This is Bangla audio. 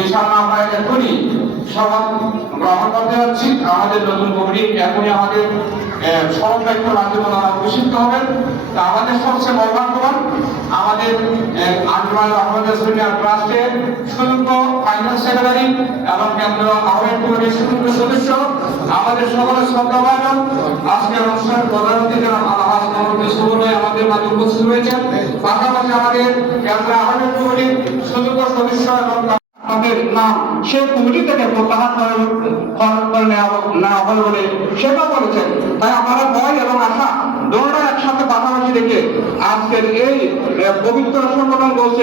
ইনশাআল্লাহ আমরা এখনই শপথ গ্রহণ করতে যাচ্ছি। আমাদের নতুন কমিটি এখনই আমাদের শপথ বাক্য রাজ্যপাল ঘোষিত হবেন। তা আমাদের সবচেয়ে মর্মান্তিক আমাদের আঞ্জুমান আহমদের সিনিয়র ট্রাস্টের সুযোগ্য ফাইন্যান্স সেক্রেটারি এবং কেন্দ্র আহ্বায়ক কমিটির সুযোগ্য সদস্য আমাদের সকলের শ্রদ্ধাভাজন আজকের অনুষ্ঠানের প্রধান অতিথি জনাব আলহাজ মোহাম্মদ সুবর্ণয় আমাদের মাঝে উপস্থিত হয়েছেন। পাশাপাশি আমাদের কেন্দ্র আহ্বায়ক কমিটির সুযোগ্য সদস্য এবং তাদের নাম সে কমিটি থেকে প্রত্যাহার করে নেওয়া হবে বলে সেটাও বলেছেন। তাই আমরা ভয় এবং আশা দুটোটা একসাথে পাশাপাশি রেখে আজকের এই পবিত্র সংগঠন বলছে